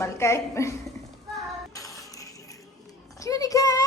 मलका एक मिनट क्यों नहीं खाया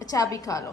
अच्छा अभी खा लो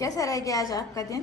कैसा रह गया आज आपका दिन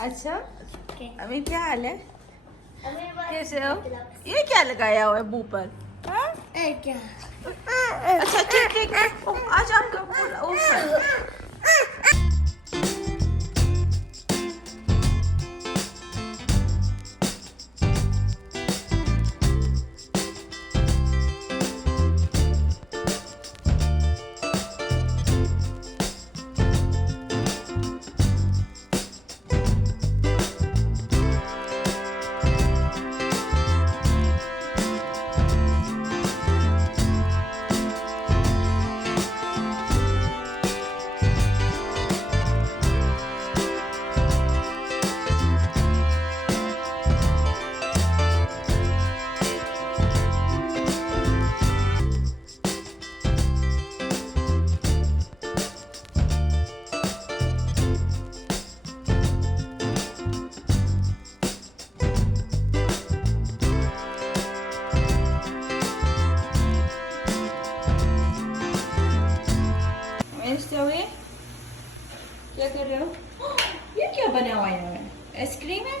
अच्छा अभी क्या हाल है कैसे कैसे हो ये क्या लगाया हुआ है मुंह पर हाँ? क्या अच्छा ठीक ठीक आज आपका ऊपर क्या कर रहे हो ये क्या बना हुआ है आइसक्रीम है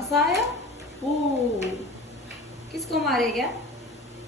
असाया ओ किसको मारेगा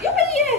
क्यों बनी है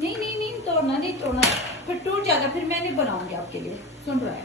नहीं नहीं नहीं तोड़ना नहीं तोड़ना फिर टूट जाएगा फिर मैं नहीं बनाऊंगी आपके लिए सुन रहा है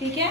ठीक है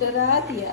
डरा दिया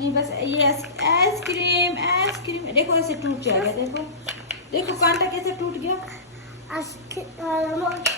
नहीं बस ये आइसक्रीम देखो ऐसे टूट जाएगा देखो देखो कांटा कैसे टूट गया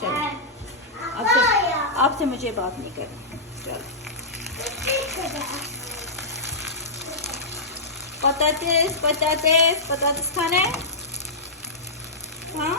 चलो आपसे मुझे बात नहीं करनी चलो पतातिस खाना है हाँ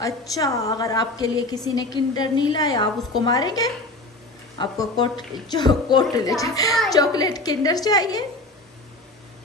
अच्छा अगर आपके लिए किसी ने किंडर नहीं लाया आप उसको मारेंगे आपको चॉकलेट किंडर चाहिए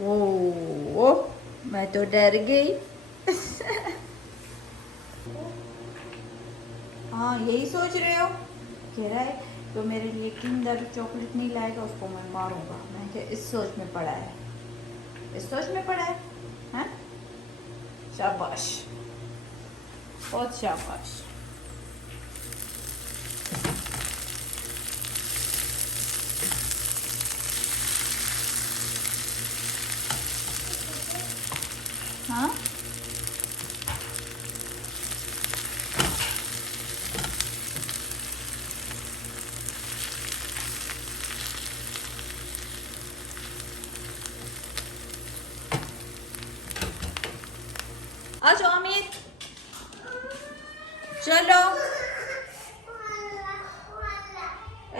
ओ मैं तो डर गई हाँ यही सोच रहे हो कह रहा है तो मेरे लिए किंडर चॉकलेट नहीं लाएगा उसको मैं मारूंगा मैं क्या इस सोच में पड़ा है इस सोच में पड़ा है हैं शाबाश बहुत शाबाश हाँ आ जाओ अमित चलो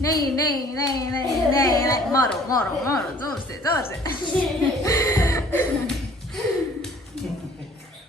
नहीं नहीं नहीं नहीं नहीं नहीं मारो मारो मारो जोर से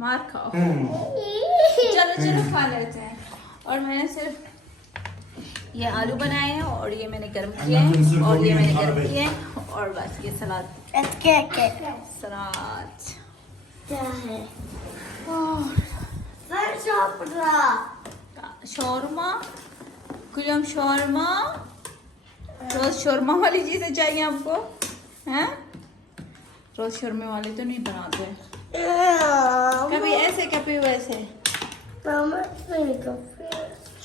मार खाओ। चलो चलो खा लेते हैं। और मैंने सिर्फ ये आलू बनाए हैं और ये मैंने गर्म किए हैं और ये मैंने गर्म किए हैं और बस ये सलाद सलाद क्या है? और शौरमा कुलम शौरमा रोज शौरमा वाली चीजें चाहिए आपको हैं? रोज शौरमा वाले तो नहीं बनाते, कभी ऐसे कभी वैसे।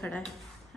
खड़ा है।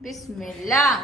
बिस्मिल्लाह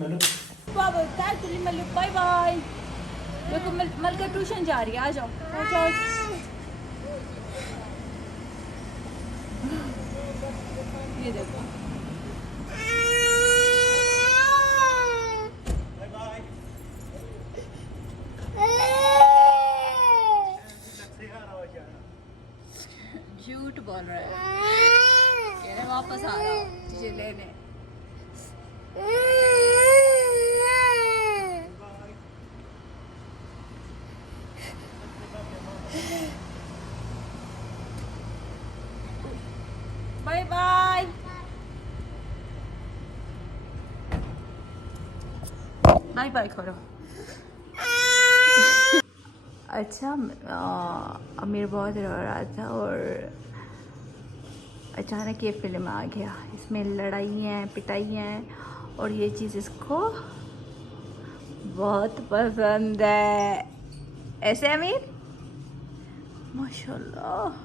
मल्लू. बाबा ताल तुली मल्लू बाय बाय। देखो मलका ट्यूशन जा रही है, आ जाओ आ जाओ। ये देखो झूठ बोल रहा है, कह रहे वापस आ रहा हूँ तुझे लेने। Bye bye. बाय बाय करो। अच्छा अमीर बहुत रो रहा था और अचानक ये फिल्म आ गया। इसमें लड़ाई हैं पिटाई हैं और ये चीज़ इसको बहुत पसंद है। ऐसे अमीर माशाल्लाह।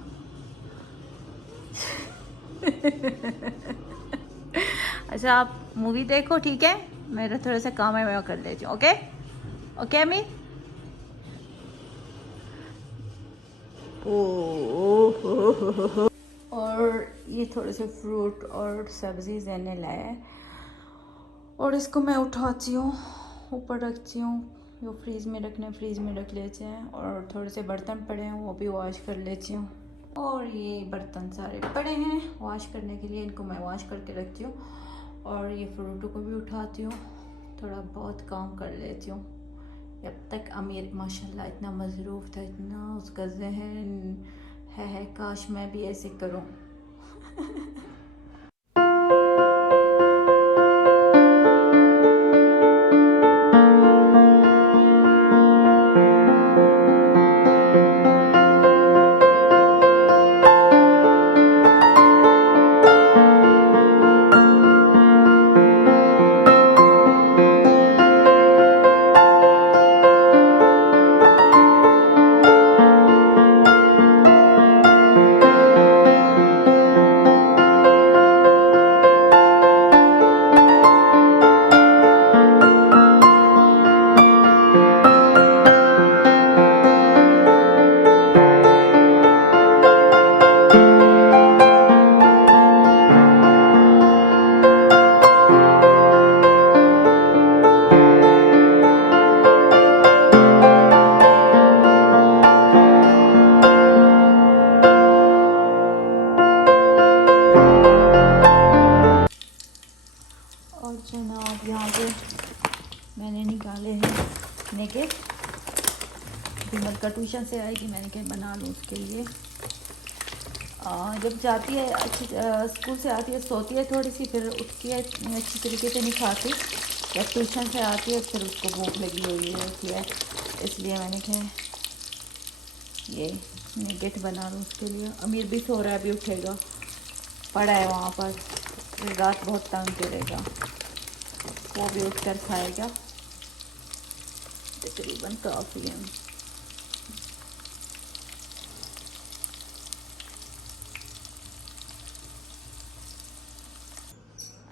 अच्छा आप मूवी देखो ठीक है, मेरा थोड़ा सा काम है मैं कर लेती हूँ। ओके ओके अमीर। और ये थोड़े से फ्रूट और सब्जी मैंने लाया और इसको मैं उठाती हूँ ऊपर रखती हूँ। वो फ्रीज़ में रखने फ्रीज़ में रख लेते हैं और थोड़े से बर्तन पड़े हैं वो भी वॉश कर लेती हूँ। और ये बर्तन सारे पड़े हैं वॉश करने के लिए, इनको मैं वॉश करके रखती हूँ। और ये फ्रूटों को भी उठाती हूँ, थोड़ा बहुत काम कर लेती हूँ। जब तक अमीर माशाल्लाह इतना मज़रूफ़ था, इतना उसका जहन है काश मैं भी ऐसे करूँ। जनाब यहाँ पे मैंने निकाले हैं नेकेट। विमल का ट्यूशन से आएगी, मैंने कहा बना लूँ उसके लिए। जब जाती है अच्छी स्कूल से आती है सोती है थोड़ी सी, फिर उठती है अच्छी तरीके से नहीं खाती। जब ट्यूशन से आती है फिर उसको भूख लगी हुई होती है, इसलिए मैंने कहा ये नेकेट बना लूँ उसके लिए। अमीर भी सो रहा है, अभी उठेगा, पड़ा है वहाँ पर, रात बहुत तंग करेगा, वो भी उठकर खाएगा। तकरीबन काफ़ी है।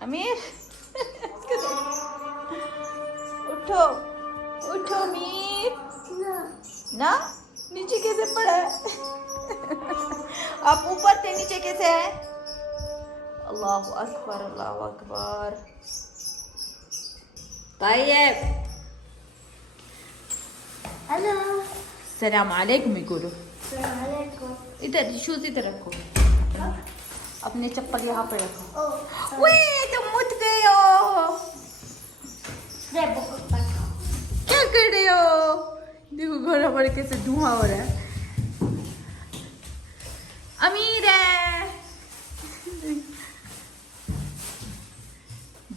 अमीर उठो उठो अमीर। ना नीचे कैसे पड़ा है? आप ऊपर थे, नीचे कैसे है? अल्लाहु अकबर अल्लाहु अकबर। तायब हेलो सलाम अलैकुम यकूलू। अस्सलाम वालेकुम। इधर शूज इधर रखो, अपने चप्पल यहाँ पे रखो। ओह वे तुम मुझ गए हो, दे बहुत पका। क्या कर रहे हो? देखो घर हमारे कैसे धुआं हो रहा है। अमीर है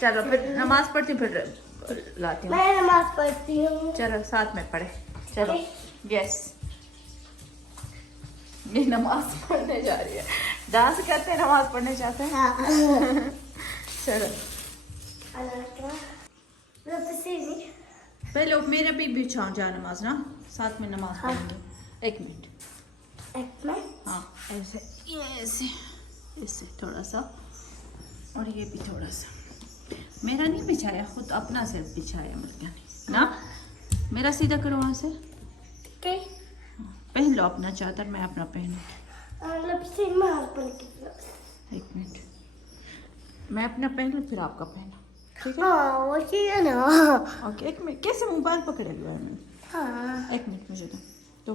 चलो फिर नमाज पढ़ती हूँ, फिर लाती हूँ। मैं नमाज पढ़ती हूँ। चलो साथ में पढ़े। चलो यस, ये नमाज पढ़ने जा रही है, डांस करते हैं नमाज पढ़ने जाते हैं। हाँ। चलो पहले मेरे भी बिछाओ जा नमाज ना, साथ में नमाज पढ़ेंगे। एक मिनट, हाँ ऐसे, ये ऐसे ऐसे थोड़ा सा, और ये भी थोड़ा सा। मेरा नहीं बिछाया, खुद अपना सिर्फ बिछाया मलका ने ना। मेरा सीधा करो वहाँ से, पहन लो अपना चादर, मैं अपना पहनूँ। एक मिनट, मैं अपना पहन लूँ फिर आपका पहनो, ठीक है? हाँ वो चाहिए ना। ओके एक मिनट, कैसे मोबाइल पकड़े हुआ है मैंने? हाँ एक मिनट मुझे दो।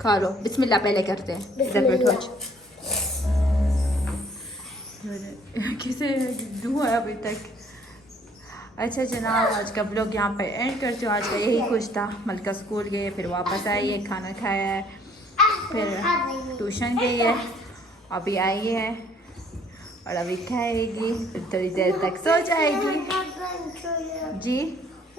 खा लो। बिस्मिल्लाह पहले करते हैं, इधर बैठो। कैसे धुआं है अभी तक। अच्छा जनाब, आज का ब्लॉग यहाँ पे एंड करती हूँ। आज का यही कुछ था। मलका स्कूल गई, फिर वापस आई है, खाना खाया है, फिर ट्यूशन गई है, अभी आई है और अभी खाएगी, फिर थोड़ी देर तक सो जाएगी। जी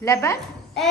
लबन।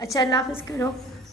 अच्छा अल्लाह हाफिज करो।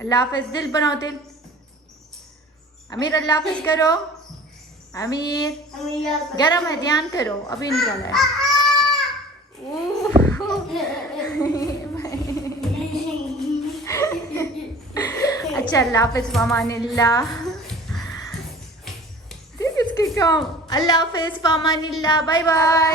अल्लाह हाफिज, दिल बनाओ दिल। अमीर अल्लाह हाफिज करो। अमीर गरम है, ध्यान करो, अभी निकाला है। अच्छा अल्लाह हाफिज, फामानिल्लाह। देख इसके काम। अल्लाह हाफिज, फामानिल्लाह, बाय बाय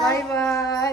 बाय बाय।